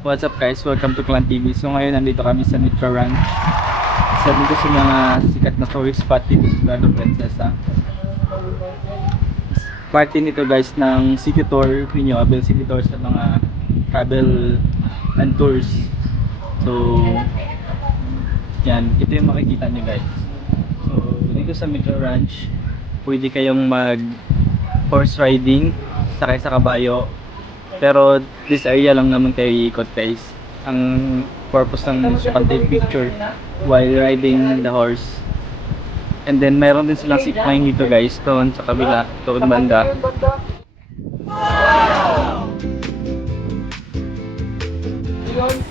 What's up guys? Welcome to Clan TV. So ngayon nandito kami sa Mitra Ranch. Isa dito sa mga sikat na tourist spot dito sa Puerto Princesa. Party nito guys ng city tour, renewable city tour sa mga travel and tours. So yan, ito yung makikita nyo guys. So dito sa Mitra Ranch, pwede kayong mag horse riding, sakay sa kabayo. Pero this area lang naman kayo iikot guys. Ang purpose ng gusto kang take picture while riding the horse. And then meron din silang zipline dito guys, doon sa kabila, doon banda.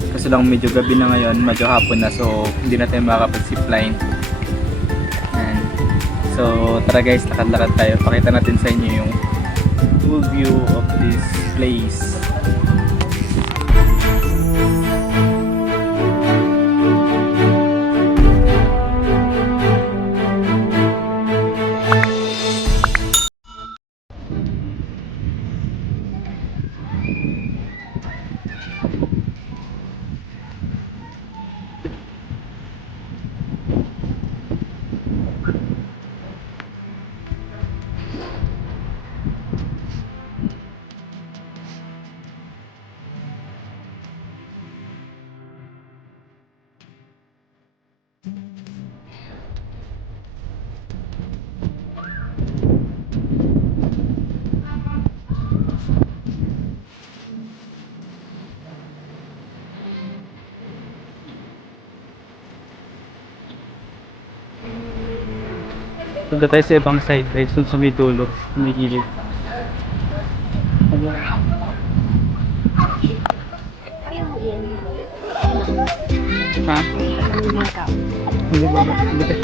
Kasi lang medyo gabi na ngayon, medyo hapon na, so hindi na tayo makakapag-zipline. Yan. So tara guys, lakad-lakad tayo. Pakita natin sa inyo yung full view of this place. Punta tayo sa ibang side guys, dun sa may dulo, may gilid. Ha? Hindi ba?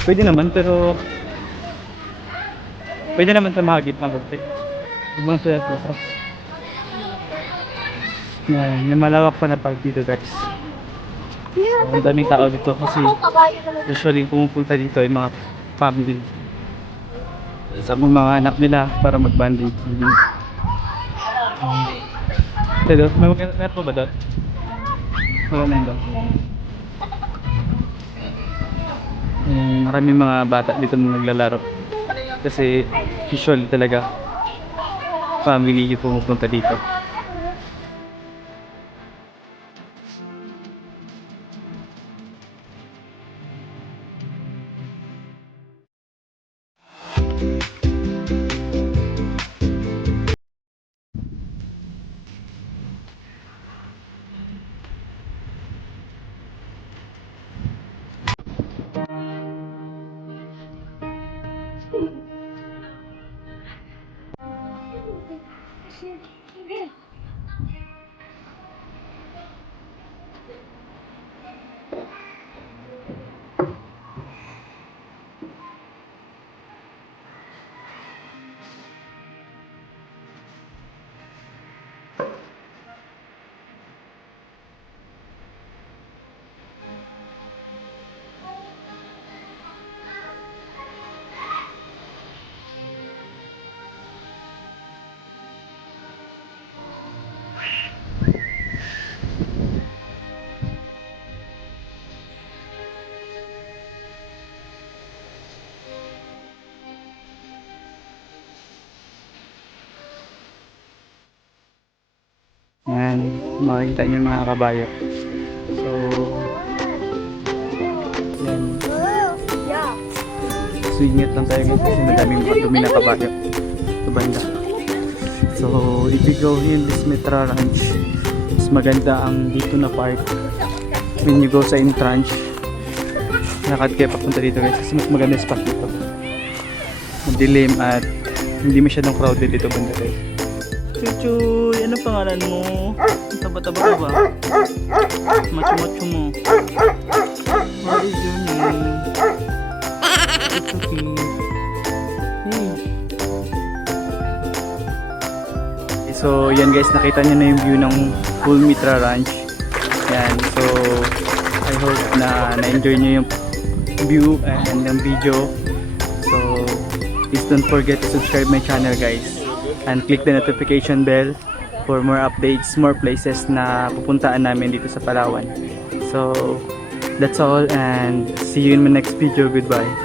Pwede naman, pero pwede naman sa mahagit ng konti. Ibang saya po. Yan, yung malawak pa na park dito guys. So, ang daming tao dito kasi usually pumupunta dito ay mga family. Sa mga anak nila para mag-banding. Hello, may mag-anak po ba doon? Wala na yun doon. Maraming mga bata dito na naglalaro. Kasi usually talaga family yung pumupunta dito. Yan, makikita nyo yung mga kabayo. So, yan. Swingit lang tayo guys kasi madaming madumi na kabayo sa banda. So, if you go in this Mitra Ranch, mas maganda ang dito na park. When you go sa entrance, lakad kayo papunta dito guys kasi mas maganda yung spot dito. Madilim at hindi masyadong crowded dito banda guys. Chuchuy, ano pangalan mo? Taba-taba ka ba? Macho-macho mo. What is your name? It's okay. Hey. So yan guys, nakita nyo na yung view ng full Mitra Ranch. Yan, so I hope na na-enjoy nyo yung view and yung video. So please don't forget to subscribe my channel guys. And click the notification bell for more updates, more places na pupuntaan namin dito sa Palawan. So, that's all and see you in my next video. Goodbye.